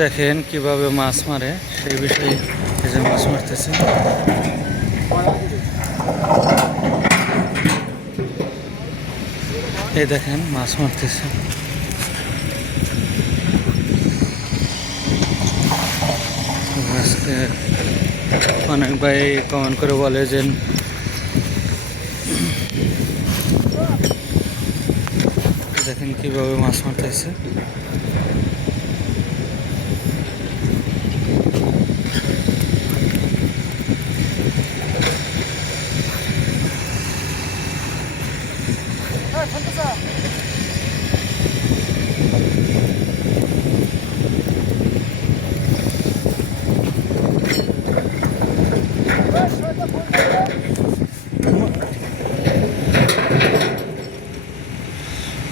দেখেন কীভাবে মাছ মারে, সেই বিষয়ে এই যে মাছ মারতেছে। এই দেখেন মাছ মারতেছে। আজকে অনেক ভাই কমেন্ট করে বলে যে, দেখেন কীভাবে মাছ মারতেছে।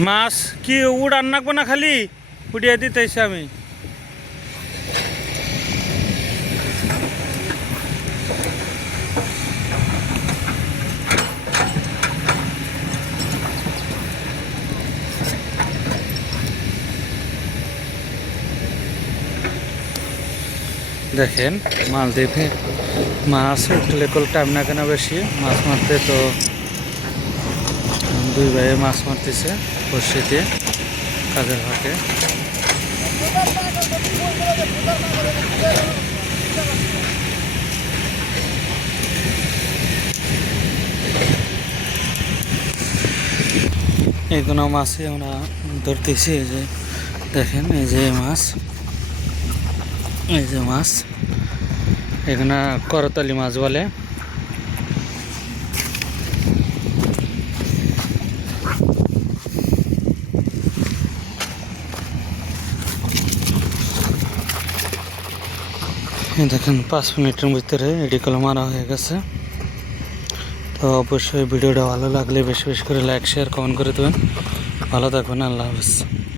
মাছ কি উড়ান নাকবো না খালি? উড়িয়ে দিতেছি আমি। দেখেন, মালদ্বীপে মাছ উঠলে কল টাইম না কেন বেশি, মাছ মারতে তো দুই ভাইয়ে মাছ মারতেছে দিয়ে কাজের ফাঁকে। এগুলো মাছই আমরা ধরতেছি, এই যে দেখেন, এই যে মাছ। এই যে মাছ। এখানে করতালি মাছ বলে। দেখেন, পাঁচ মিনিটের ভিতরে এডিকল মারা হয়ে গেছে। তো অবশ্যই ভিডিওটা ভালো লাগলে বেশি বেশি করে লাইক শেয়ার কমেন্ট করে দেবেন। ভালো থাকবেন, আল্লাহ হাফিজ।